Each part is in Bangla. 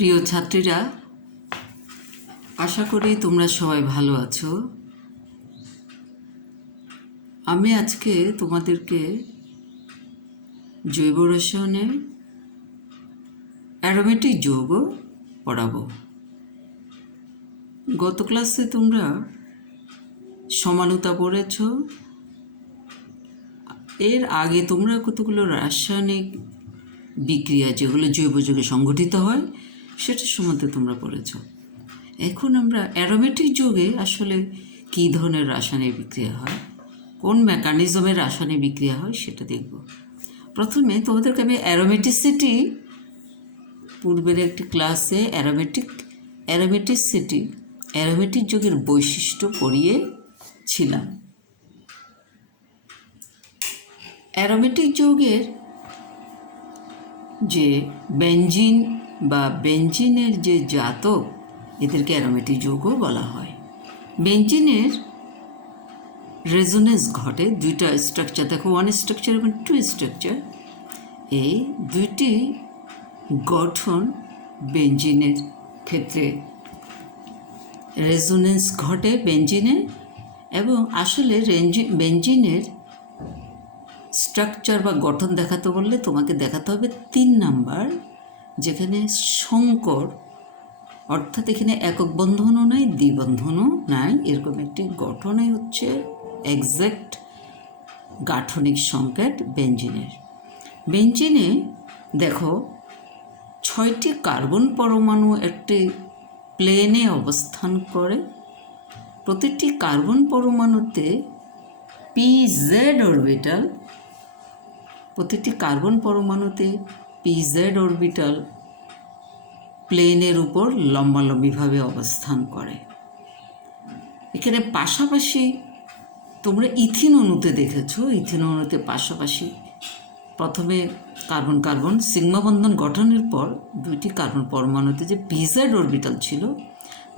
প্রিয় ছাত্রীরা, আশা করি তোমরা সবাই ভালো আছো। আমি আজকে তোমাদেরকে জৈব রসায়নের অ্যারোমেটিক যৌগ পড়াবো। গত ক্লাসে তোমরা সমানুতা পড়েছ। এর আগে তোমরা কতগুলো রাসায়নিক বিক্রিয়া যেগুলো জৈব যৌগে সংঘটিত হয় সেটা সম্বন্ধে তোমরা পড়েছ। এখন আমরা অ্যারোমেটিক যৌগে আসলে কী ধরনের রাসায়নিক বিক্রিয়া হয়, কোন মেকানিজমের রাসায়নিক বিক্রিয়া হয় সেটা দেখব। প্রথমে তোমাদেরকে আমি অ্যারোমেটিসিটি, পূর্বের একটি ক্লাসে অ্যারোমেটিক যৌগের বৈশিষ্ট্য পড়িয়েছিলাম। অ্যারোমেটিক যৌগের যে বেনজিন বা বেনজিনের যে জাতক, এদেরকে অ্যারোমেটিক যৌগ বলা হয়। বেনজিনের রেজোনেন্স ঘটে দুইটা স্ট্রাকচার, দেখো, ওয়ান স্ট্রাকচার এবং টু স্ট্রাকচার। এই দুইটি গঠন বেনজিনের ক্ষেত্রে রেজোনেন্স ঘটে বেনজিনে, এবং আসলে বেনজিনের স্ট্রাকচার বা গঠন দেখাতে বললে তোমাকে দেখাতে হবে 3 নাম্বার, যেখানে সংকর, অর্থাৎ এখানে একক বন্ধনও নাই দ্বিবন্ধনও নাই, এরকম একটি গঠনই হচ্ছে এক্সাক্ট গাঠনিক সংকেত বেনজিনের। বেনজিনে দেখো 6টি কার্বন পরমাণু একটি প্লেনে অবস্থান করে। প্রতিটি কার্বন পরমাণুতে পিজেড অরবিটাল, প্রতিটি কার্বন পরমাণুতে পিজেড অরবিটাল প্লেনের উপর লম্বালম্বিভাবে অবস্থান করে। এখানে পাশাপাশি তোমরা ইথিন অণুতে দেখেছো, ইথিন অণুতে পাশাপাশি প্রথমে কার্বন কার্বন সিগমা বন্ধন গঠনের পর দুইটি কার্বন পরমাণুতে যে পিজেড অরবিটাল ছিল,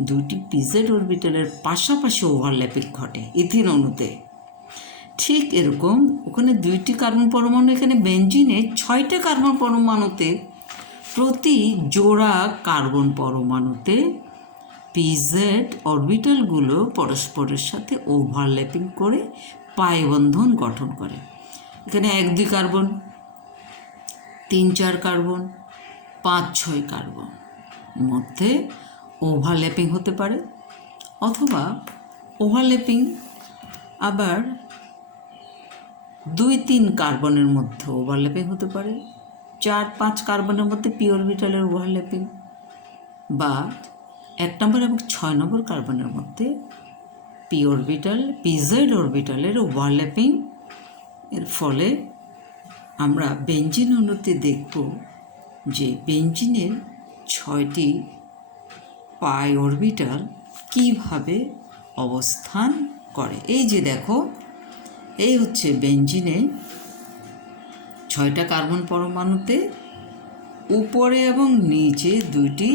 দুইটি পিজেড অরবিটালের পাশাপাশি ওভারল্যাপিং ঘটে ইথিন অণুতে। ঠিক এরকম ওখানে দুইটি কার্বন পরমাণু, এখানে বেনজিনে 6টা কার্বন পরমাণুতে প্রতি জোড়া কার্বন পরমাণুতে পিজেড অরবিটালগুলো পরস্পরের সাথে ওভারল্যাপিং করে পাই বন্ধন গঠন করে। এখানে 1-2 কার্বন, 3-4 কার্বন, 5-6 কার্বন মধ্যে ওভারল্যাপিং হতে পারে, অথবা ওভারল্যাপিং আবার 2-3 কার্বনের মধ্যে ওভারল্যাপিং হতে পারে, 4-5 কার্বনের মধ্যে পি অরবিটালের ওভারল্যাপিং, বা 1 নম্বর এবং 6 নম্বর কার্বনের মধ্যে পিজেড অরবিটালের ওভারল্যাপিং। এর ফলে আমরা বেনজিন অণুতে দেখব যে বেনজিনের 6টি পাই অরবিটাল কীভাবে অবস্থান করে। এই যে দেখো, এই হচ্ছে বেনজিনে 6টা কার্বন পরমাণুতে উপরে এবং নিচে 2টি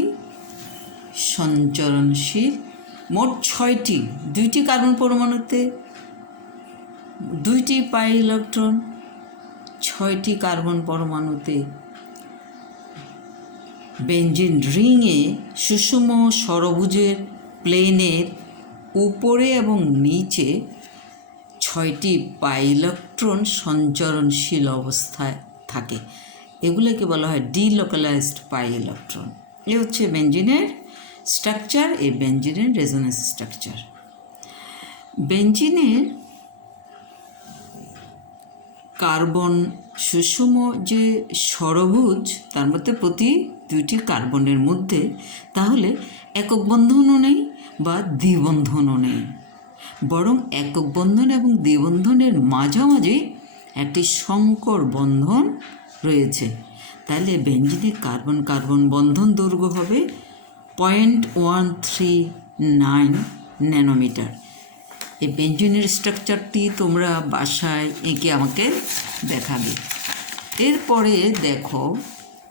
সঞ্চরণশীল, মোট 6টি, 2টি কার্বন পরমাণুতে 2টি পাই ইলেকট্রন, 6টি কার্বন পরমাণুতে বেনজিন রিংয়ে সুষম ষড়ভুজের প্লেনের উপরে এবং নিচে 6টি পাই ইলেকট্রন সঞ্চরণশীল অবস্থায় থাকে। এগুলোকে বলা হয় ডিলোকালাইজড পাই ইলেকট্রন। এ হচ্ছে বেনজিনের স্ট্রাকচার, এই বেনজিনের রেজোনেন্স স্ট্রাকচার। বেনজিনের কার্বন সুষম যে ষড়ভুজ, তার মধ্যে প্রতি 2টি কার্বনের মধ্যে তাহলে একক বন্ধনও নেই বা দ্বিবন্ধনও নেই, বরং একক বন্ধন এবং দ্বিবন্ধনের মাঝামাঝি একটি সংকর বন্ধন রয়েছে। তাহলে বেনজিনে কার্বন কার্বন বন্ধন দৈর্ঘ্য হবে 0.139 ন্যানোমিটার। এই বেনজিনের স্ট্রাকচারটি তোমরা বাসায় এঁকে আমাকে দেখাবে। এরপরে দেখো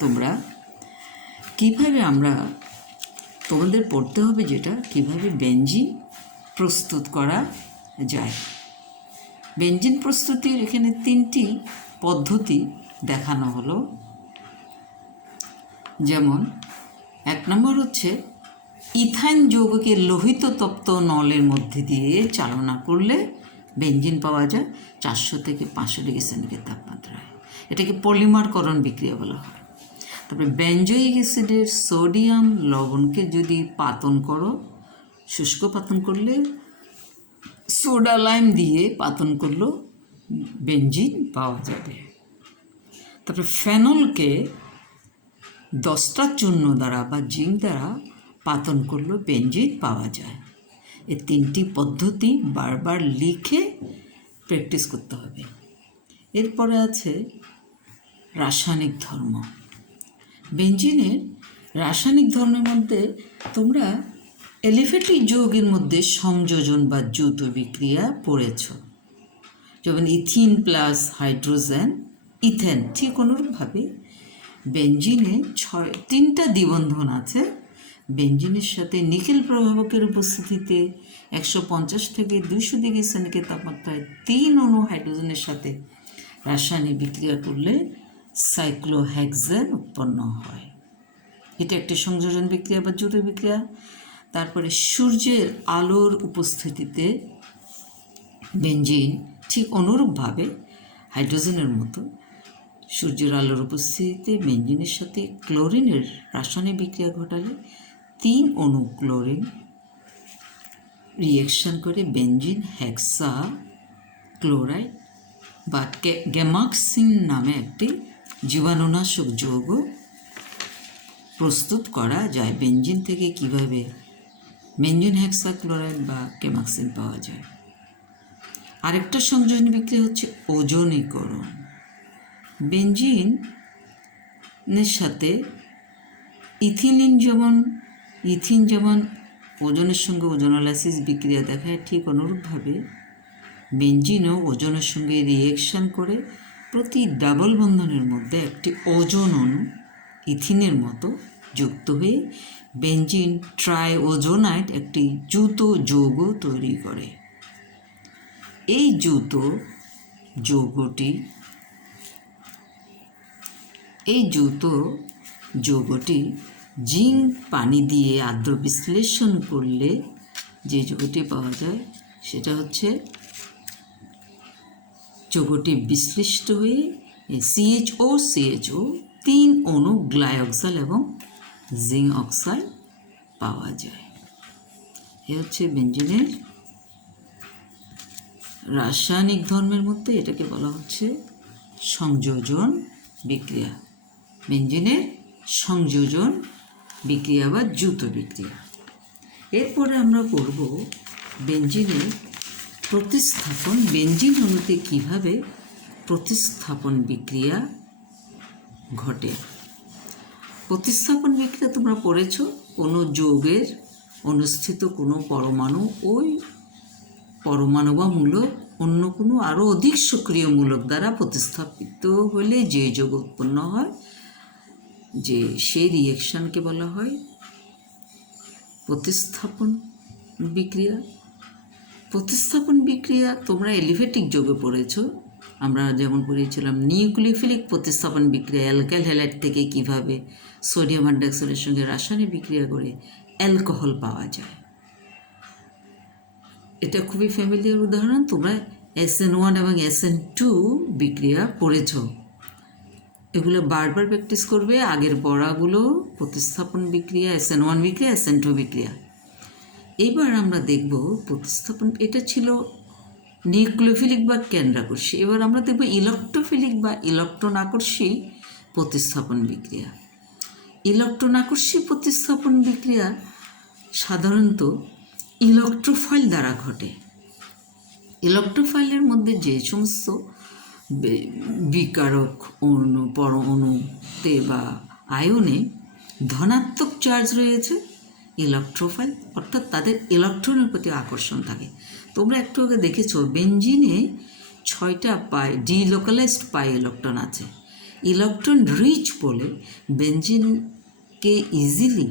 তোমরা কীভাবে তোমাদের পড়তে হবে যেটা, কীভাবে বেনজিন প্রস্তুত করা যায়। বেনজিন প্রস্তুতির এখানে 3টি পদ্ধতি দেখানো হলো। যেমন এক নম্বর হচ্ছে ইথাইন যৌগকে লোহিত তপ্ত নলের মধ্যে দিয়ে চালনা করলে বেঞ্জিন পাওয়া যায় 400 থেকে 500 ডিগ্রি সেন্টিগ্রেড তাপমাত্রায়। এটাকে পলিমারকরণ বিক্রিয়া বলা হয়। তারপরে বেঞ্জোইক অ্যাসিডের সোডিয়াম লবণকে যদি পাতন করো, শুষ্ক পাতন করলে, সোডা লাইম দিয়ে পাতন করলেও বেঞ্জিন পাওয়া যাবে। তারপরে ফেনলকে 10টা চূর্ণ দ্বারা বা জিঙ্ক দ্বারা পাতন করলেও বেঞ্জিন পাওয়া যায়। এই 3টি পদ্ধতি বারবার লিখে প্র্যাকটিস করতে হবে। এরপরে আছে রাসায়নিক ধর্ম। বেঞ্জিনের রাসায়নিক ধর্মের মধ্যে তোমরা এলিফ্যাটিক যৌগের মধ্যে সংযোজন বা যৌথ বিক্রিয়া পড়েছ, যেমন ইথিন প্লাস হাইড্রোজেন ইথেন। ঠিক অনুরূপভাবে বেঞ্জিনে 3টা দ্বিবন্ধন আছে। বেঞ্জিনের সাথে নিকেল প্রভাবকের উপস্থিতিতে 150 থেকে 200 ডিগ্রি সেন্টিগ্রেড তাপমাত্রায় 3 অণু হাইড্রোজেনের সাথে রাসায়নিক বিক্রিয়া করলে সাইক্লোহেক্সেন উৎপন্ন হয়। এটা একটি সংযোজন বিক্রিয়া বা যৌথ বিক্রিয়া। তারপরে সূর্যের আলোর উপস্থিতিতে বেঞ্জিন ঠিক অনুরূপভাবে হাইড্রোজেনের মতো সূর্যের আলোর উপস্থিতিতে বেঞ্জিনের সাথে ক্লোরিনের রাসায়নিক বিক্রিয়া ঘটালে 3 অণু ক্লোরিন রিয়েকশন করে বেঞ্জিন হেক্সা ক্লোরাইড বা গ্যামাক্সিন নামে একটি জীবাণুনাশক যৌগ প্রস্তুত করা যায়। বেঞ্জিন থেকে কিভাবে বেঞ্জিন হেক্সা ক্লোরাইড বা গ্যামাক্সিন পাওয়া যায়। আরেকটা সংযোজন বিক্রিয়া হচ্ছে ওজোনীকরণ। বেঞ্জিনের সাথে ইথিন যেমন ওজনের সঙ্গে ওজোনোলাইসিস বিক্রিয়া দেখায়, ঠিক অনুরূপভাবে বেঞ্জিনও ওজনের সঙ্গে রিয়েকশন করে প্রতি ডাবল বন্ধনের মধ্যে একটি ওজোন অণু ইথিনের মতো যুক্ত হয়ে বেঞ্জিন ট্রাইওজোনাইট একটি যৌথ যৌগ তৈরি করে। এই যৌথ যৌগটি জিঙ্ক পানি দিয়ে আর্দ্র বিশ্লেষণ করলে যে যৌগটি পাওয়া যায় সেটা হচ্ছে যৌগটি বিশ্লিষ্ট হয়ে CHO 3 অণু গ্লাইঅক্সাল এবং জিঙ্ক অক্সাইড পাওয়া যায়। এ হচ্ছে বেঞ্জিনের রাসায়নিক ধর্মের মধ্যে এটাকে বলা হচ্ছে সংযোজন বিক্রিয়া। বেঞ্জিনের সংযোজন বিক্রিয়া বা যৌথ বিক্রিয়া। এরপরে আমরা পড়ব বেঞ্জিনের প্রতিস্থাপন। বেঞ্জিন অণুতে কীভাবে প্রতিস্থাপন বিক্রিয়া ঘটে। প্রতিস্থাপন বিক্রিয়া তোমরা পড়েছ, কোনো যৌগের অনুষ্ঠিত কোনো পরমাণু ওই পরমাণু বা মূলক অন্য কোনো আরও অধিক সক্রিয় মূলক দ্বারা প্রতিস্থাপিত হলে যে যৌগ উৎপন্ন হয়, যে সেই রিয়েকশনকে বলা হয় প্রতিস্থাপন বিক্রিয়া। প্রতিস্থাপন বিক্রিয়া তোমরা এলিফ্যাটিক যৌগে পড়েছ। আমরা যেমন পড়েছিলাম নিউক্লিওফিলিক প্রতিস্থাপন বিক্রিয়া, অ্যালকাইল হ্যালাইড থেকে কীভাবে সোডিয়াম হাইড্রোক্সাইডের সঙ্গে রাসায়নিক বিক্রিয়া করে অ্যালকোহল পাওয়া যায়। এটা খুবই ফ্যামিলিয়ার উদাহরণ। তোমরা SN1 এবং SN2 বিক্রিয়া পড়েছ। এগুলো বারবার প্র্যাকটিস করবে। আগের পড়াগুলো প্রতিস্থাপন বিক্রিয়া, SN1 বিক্রিয়া, SN2 বিক্রিয়া। এইবার আমরা দেখব প্রতিস্থাপন। এটা ছিল নিউক্লিওফিলিক বা কেন্দ্রাকর্ষী। এবার আমরা দেখব ইলেকট্রোফিলিক বা ইলেকট্রন আকর্ষী প্রতিস্থাপন বিক্রিয়া। ইলেকট্রন আকর্ষী প্রতিস্থাপন বিক্রিয়া সাধারণত ইলেকট্রোফাইল দ্বারা ঘটে। ইলেকট্রোফাইলের মধ্যে যে সমস্ত বিকারক পরমাণুতে বা আয়নে ধনাত্মক চার্জ রয়েছে, ইলেকট্রোফাইল অর্থাৎ তাদের ইলেকট্রনের প্রতি আকর্ষণ থাকে। তোমরা একটু আগে দেখেছ বেঞ্জিনে 6টা ডিলোকালাইজড পাই ইলেকট্রন আছে। ইলেকট্রন রিচ বলে বেঞ্জিনকে ইজিলি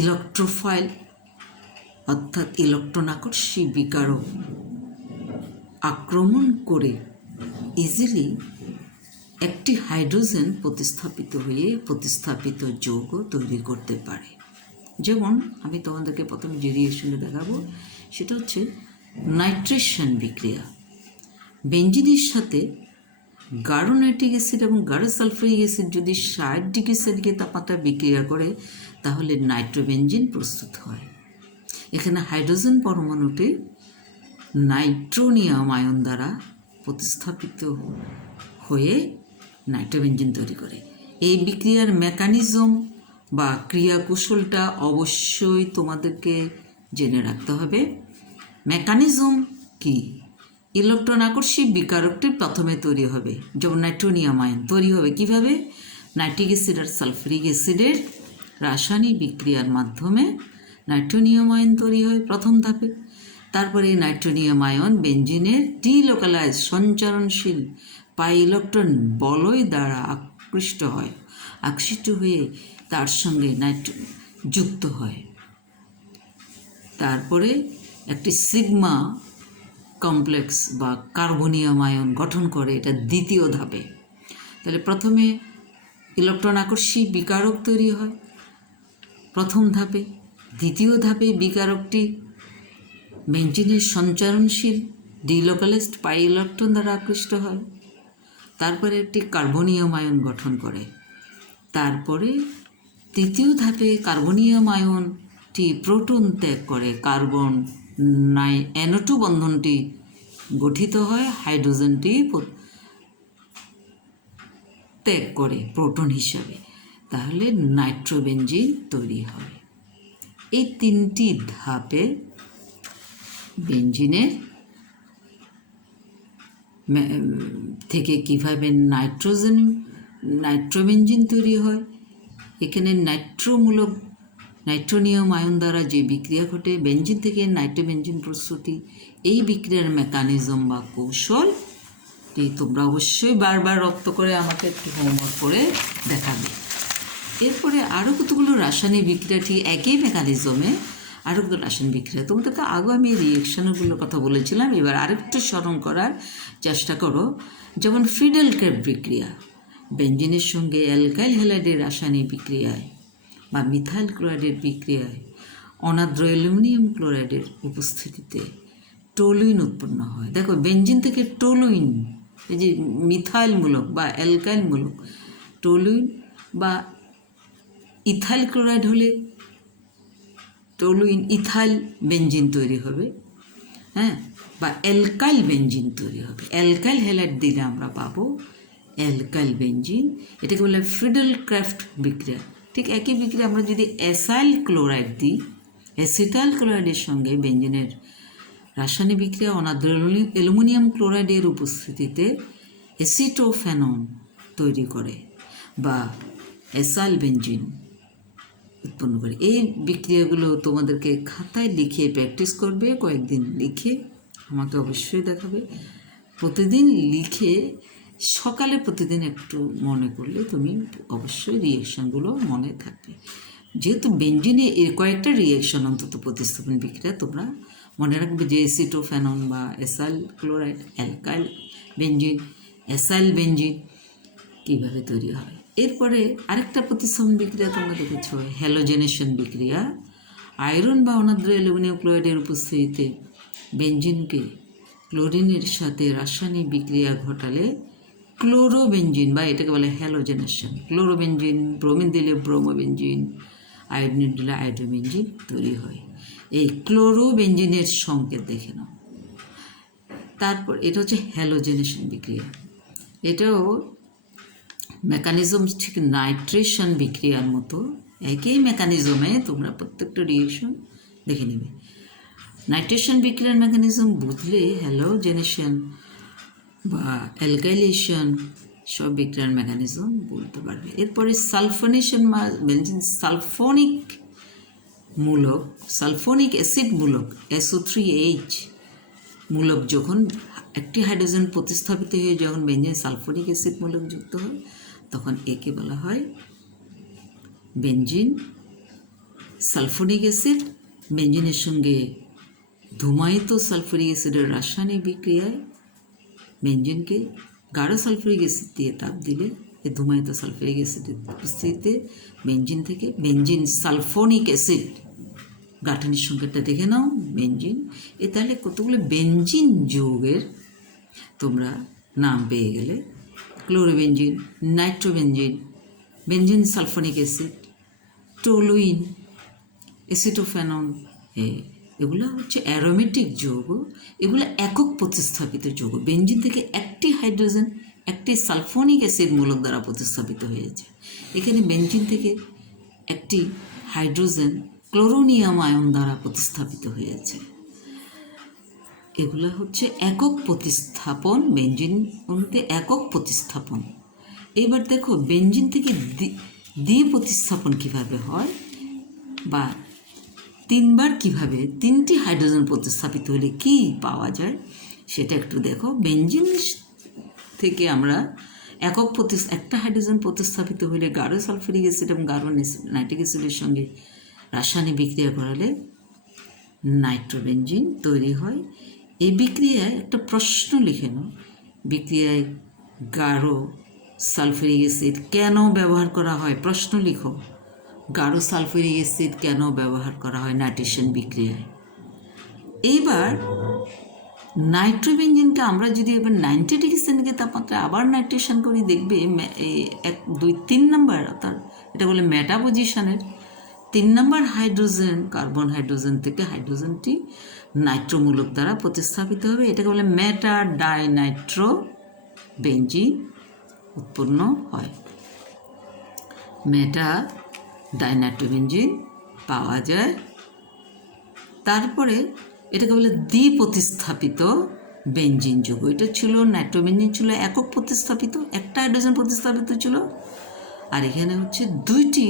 ইলেকট্রোফাইল অর্থাৎ ইলেকট্রন আকর্ষী বিকারক আক্রমণ করে ইজিলি একটি হাইড্রোজেন প্রতিস্থাপিত যৌগ তৈরি করতে পারে। যেমন আমি তোমাদেরকে প্রথমে যে রিয়েকশনটা দেখাবো সেটা হচ্ছে নাইট্রেশন বিক্রিয়া। বেঞ্জিনের সাথে গাঢ় নাইট্রিক অ্যাসিড এবং গাঢ় সালফারিক অ্যাসিড যদি 60 ডিগ্রি সেলসিয়াস তাপমাত্রা বিক্রিয়া করে তাহলে নাইট্রোবেনজিন প্রস্তুত হয়। এখানে হাইড্রোজেন পরমাণুটি নাইট্রোনিয়াম আয়ন দ্বারা প্রতিস্থাপিত হয়ে নাইট্রোবেনজিন তৈরি করে। এই বিক্রিয়ার মেকানিজম বা ক্রিয়াকৌশলটা অবশ্যই তোমাদেরকে জেনে রাখতে হবে। মেকানিজম কি? ইলেকট্রন আকর্ষী বিকারকটি প্রথমে তৈরি হবে, যেমন নাইট্রোনিয়াম আয়ন তৈরি হবে কিভাবে? নাইট্রিক অ্যাসিড আর সালফারিক অ্যাসিডের রাসায়নিক বিক্রিয়ার মাধ্যমে নাইট্রোনিয়াম আয়ন তৈরি হয় প্রথম ধাপে। তারপরে নাইট্রোনিয়াম আয়ন বেঞ্জিনের ডিলোকালাইজ সঞ্চারণশীল পাই ইলেকট্রন বলয় দ্বারা আকৃষ্ট হয়ে তার সঙ্গে যুক্ত হয়। তারপরে একটি সিগমা কমপ্লেক্স বা কার্বনিয়াম আয়ন গঠন করে, এটা দ্বিতীয় ধাপে। তাহলে প্রথমে ইলেকট্রন আকর্ষী বিকারক তৈরি হয় প্রথম ধাপে। দ্বিতীয় ধাপে বিকারকটি বেঞ্জিনের সঞ্চারণশীল ডিলোকালাইজড পাই ইলেকট্রন দ্বারা আকৃষ্ট হয়। তারপরে একটি কার্বনিয়াম আয়ন গঠন করে। তারপরে তৃতীয় ধাপে কার্বনিয়াম আয়নটি প্রোটন ত্যাগ করে কার্বন NO2 বন্ধনটি গঠিত হয়, হাইড্রোজেনটি ত্যাগ করে প্রোটন হিসাবে, তাহলে নাইট্রোবেনজিন তৈরি হয়। এই তিনটি ধাপে বেঞ্জিনের থেকে কীভাবে নাইট্রোবেনজিন তৈরি হয়। এখানে নাইট্রোনিয়াম আয়ন দ্বারা যে বিক্রিয়া ঘটে বেঞ্জিন থেকে নাইট্রোবেনজিন প্রস্তুতি, এই বিক্রিয়ার মেকানিজম বা কৌশল তোমরা অবশ্যই বারবার রপ্ত করে আমাকে একটু হোমওয়ার্ক করে দেখাবে। এরপরে আরও কতগুলো রাসায়নিক বিক্রিয়া, ঠিক একই মেকানিজমে আরও কত রাসায়নিক বিক্রিয়া। তোমাদেরকে আগে আমি রিয়েকশনগুলোর কথা বলেছিলাম, এবার আরেকটু স্মরণ করার চেষ্টা করো। যেমন ফ্রিডেল ক্রেফট বিক্রিয়া, বেঞ্জিনের সঙ্গে অ্যালকাইল হ্যালাইডের রাসায়নিক বিক্রিয়ায় বা মিথাইল ক্লোরাইডের বিক্রিয়ায় অনার্দ্র অ্যালুমিনিয়াম ক্লোরাইডের উপস্থিতিতে টলুইন উৎপন্ন হয়। দেখো বেঞ্জিন থেকে টলুইন, এই যে মিথাইলমূলক বা অ্যালকাইলমূলক টলুইন বা ইথাইল ক্লোরাইড হলে টলুইন ইথাইল বেঞ্জিন তৈরি হবে, হ্যাঁ, বা অ্যালকাইল বেঞ্জিন তৈরি হবে। অ্যালকাইল হ্যালাইড দিলে আমরা পাবো অ্যালকাইল বেঞ্জিন, এটাকে বলে ফ্রিডেল ক্রেফট বিক্রিয়া। ঠিক একই বিক্রিয়া আমরা যদি অ্যাসাইল ক্লোরাইড দিই, অ্যাসিটাইল ক্লোরাইডের সঙ্গে বেঞ্জিনের রাসায়নিক বিক্রিয়া অনার্দ্র অ্যালুমিনিয়াম ক্লোরাইডের উপস্থিতিতে অ্যাসিটোফেনন তৈরি করে বা অ্যাসাইল বেঞ্জিন উৎপন্ন করে। এই বিক্রিয়াগুলো তোমাদেরকে খাতায় লিখে প্র্যাকটিস করবে, কয়েকদিন লিখে আমাকে অবশ্যই দেখাবে। প্রতিদিন লিখে সকালে প্রতিদিন একটু মনে করলে তুমি অবশ্যই রিয়েকশনগুলো মনে থাকবে। যেহেতু বেঞ্জিনে এর কয়েকটা রিয়েকশন অন্তত প্রতিস্থাপন বিক্রিয়া তোমরা মনে রাখবে, যে অ্যাসিটোফেনন বা acyl chloride, alkyl benzene, acyl benzene কীভাবে তৈরি হয়। এরপরে আরেকটা প্রতিস্থাপন বিক্রিয়া তোমরা দেখেছ, হ্যালোজেনেশন বিক্রিয়া। আয়রন বা অনার্দ্র অ্যালুমিনিয়াম ক্লোরাইডের উপস্থিতিতে বেঞ্জিনকে ক্লোরিনের সাথে রাসায়নিক বিক্রিয়া ঘটালে ক্লোরোবেঞ্জিন বা এটাকে বলে হ্যালোজেনেশন। ক্লোরোবেঞ্জিন, ব্রোমিন দিলে ব্রোমোবেঞ্জিন, আয়োডিন দিলে আয়োডোবেঞ্জিন তৈরি হয়। এই ক্লোরোবেঞ্জিনের সংকেত দেখে নাও। তারপর এটা হচ্ছে হ্যালোজেনেশন বিক্রিয়া। এটাও মেকানিজম ঠিক নাইট্রেশন বিক্রিয়ার মতো, একই মেকানিজমে তোমরা প্রত্যেকটা রিয়েকশন দেখে নেবে। নাইট্রেশন বিক্রিয়ার মেকানিজম বুঝলে হ্যালোজেনেশন বা অ্যালকাইলেশন সব বিক্রিয়ার মেকানিজম বলতে পারবে। এরপরে সালফোনেশন বা বেঞ্জিন সালফোনিক অ্যাসিড মূলক SO3H মূলক যখন একটি হাইড্রোজেন প্রতিস্থাপিত হয়ে যখন বেঞ্জিন সালফোনিক অ্যাসিড মূলক যুক্ত হয় তখন একে বলা হয় বেঞ্জিন সালফোনিক অ্যাসিড। বেঞ্জিনের সঙ্গে ধূমায়িত সালফুরিক অ্যাসিডের রাসায়নিক বিক্রিয়ায় বেঞ্জিনকে গাঢ় সালফিউরিক অ্যাসিড দিয়ে তাপ দিলে এই ধূমায়িত সালফিউরিক অ্যাসিডের উপস্থিতিতে বেঞ্জিন থেকে বেঞ্জিন সালফোনিক অ্যাসিড, গাঠনিক সংকেতটা দেখে নাও বেঞ্জিন, তাহলে কতগুলো বেঞ্জিন যৌগের তোমরা নাম পেয়ে গেলে। Chlorobenzene, nitrobenzene, benzene sulphonic acid, toluene, acetophenone, এগুলো হচ্ছে অ্যারোমেটিক যৌগ। এগুলো একক প্রতিস্থাপিত যৌগ। বেঞ্জিন থেকে একটি হাইড্রোজেন একটি সালফোনিক অ্যাসিড মূলক দ্বারা প্রতিস্থাপিত হয়েছে। এখানে বেঞ্জিন থেকে একটি হাইড্রোজেন ক্লোরোনিয়াম আয়ন দ্বারা প্রতিস্থাপিত হয়েছে। এগুলো হচ্ছে একক প্রতিস্থাপন, বেঞ্জিন অণুতে একক প্রতিস্থাপন। এবার দেখো বেঞ্জিন থেকে দ্বি প্রতিস্থাপন কীভাবে হয়, বা তিনবার কিভাবে তিনটি হাইড্রোজেন প্রতিস্থাপিত হলে কি পাওয়া যায় সেটা একটু দেখো। বেঞ্জিন থেকে আমরা একটা হাইড্রোজেন প্রতিস্থাপিত হলে গাঢ় সালফিউরিক অ্যাসিড এবং গাঢ় নাইট্রিক অ্যাসিডের সঙ্গে রাসায়নিক বিক্রিয়া করালে নাইট্রোবেঞ্জিন তৈরি হয়। এই বিক্রিয়ায় একটা প্রশ্ন লিখে নাও, বিক্রিয়ায় গাঢ় সালফিউরিক অ্যাসিড কেন ব্যবহার করা হয়? প্রশ্ন লিখো, গাঢ় সালফিউরিক অ্যাসিড কেন ব্যবহার করা হয় নাইট্রেশন বিক্রিয়ায়? এইবার নাইট্রোবেঞ্জিনকে আমরা যদি এবার 90 ডিগ্রি সেন্টিগ্রেড তাপমাত্রায় আবার নাইট্রেশন করি, দেখবে 1, 2, 3 নম্বর, অর্থাৎ এটা বলে মেটাপজিশনের 3 নম্বর হাইড্রোজেন, কার্বন হাইড্রোজেন থেকে হাইড্রোজেনটি নাইট্রোমূলক দ্বারা প্রতিস্থাপিত হবে। এটাকে বলে মেটা ডাইনাইট্রো বেঞ্জিন উৎপন্ন হয়। মেটা ডাইনাইট্রোবেঞ্জিন পাওয়া যায়। তারপরে এটাকে বলে দ্বিপ্রতিস্থাপিত বেঞ্জিন যৌগ। এটা ছিল নাইট্রোবেঞ্জিন, ছিল একক প্রতিস্থাপিত, একটা হাইড্রোজেন প্রতিস্থাপিত ছিল। আর এখানে হচ্ছে দুইটি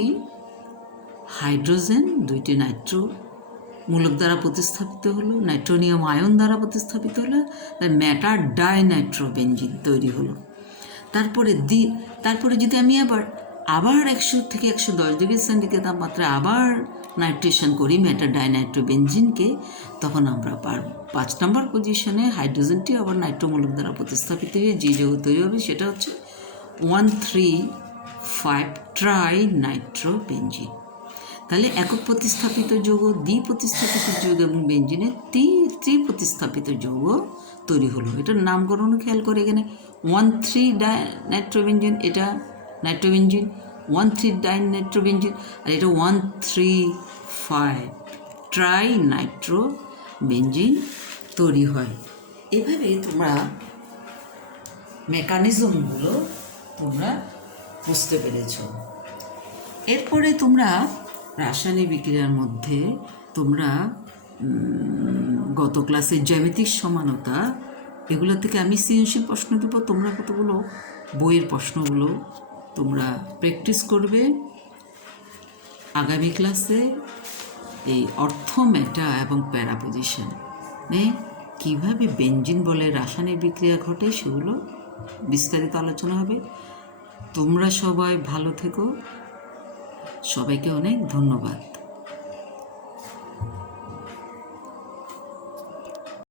হাইড্রোজেন দুইটি নাইট্রো মূলক দ্বারা প্রতিস্থাপিত হলো, নাইট্রোনিয়াম আয়ন দ্বারা প্রতিস্থাপিত হলো, মেটা ডাইনাইট্রোবেঞ্জিন তৈরি হলো। তারপরে যদি আমি আবার 100 থেকে 110 ডিগ্রি সেন্টিগ্রেড তাপমাত্রায় আবার নাইট্রেশন করি মেটা ডাইনাইট্রোবেঞ্জিনকে, তখন আমরা 5 নম্বর পজিশনে হাইড্রোজেনটি আবার নাইট্রোমূলক দ্বারা প্রতিস্থাপিত হয়ে যে যৌগ তৈরি হবে সেটা হচ্ছে 1,3,5 ট্রাই নাইট্রোবেঞ্জিন। তাহলে একক প্রতিস্থাপিত যৌগ, দ্বিপ্রতিস্থাপিত যৌগ এবং বেঞ্জিনের ত্রিপ্রতিস্থাপিত যৌগ তৈরি হলো। এটার নামকরণও খেয়াল করে, এখানে 1,3-ডাইনাইট্রোবেঞ্জিন, এটা নাইট্রোবেঞ্জিন, 1,3-ডাইনাইট্রোবেঞ্জিন, আর এটা 1,3,5 ট্রাই নাইট্রোবেঞ্জিন তৈরি হয়। এভাবে তোমরা মেকানিজমগুলো তোমরা বুঝতে পেরেছ। এরপরে তোমরা রাসায়নিক বিক্রিয়ার মধ্যে তোমরা গত ক্লাসে জ্যামিতিক সমানতা, এগুলো থেকে আমি সৃজনশীল প্রশ্ন দেবো, তোমরা কতগুলো বইয়ের প্রশ্নগুলো তোমরা প্র্যাকটিস করবে। আগামী ক্লাসে এই অর্থ, মেটা এবং প্যারাপজিশন কীভাবে বেঞ্জিন বলে রাসায়নিক বিক্রিয়া ঘটে সেগুলো বিস্তারিত আলোচনা হবে। তোমরা সবাই ভালো থেকো, সবাইকে অনেক ধন্যবাদ।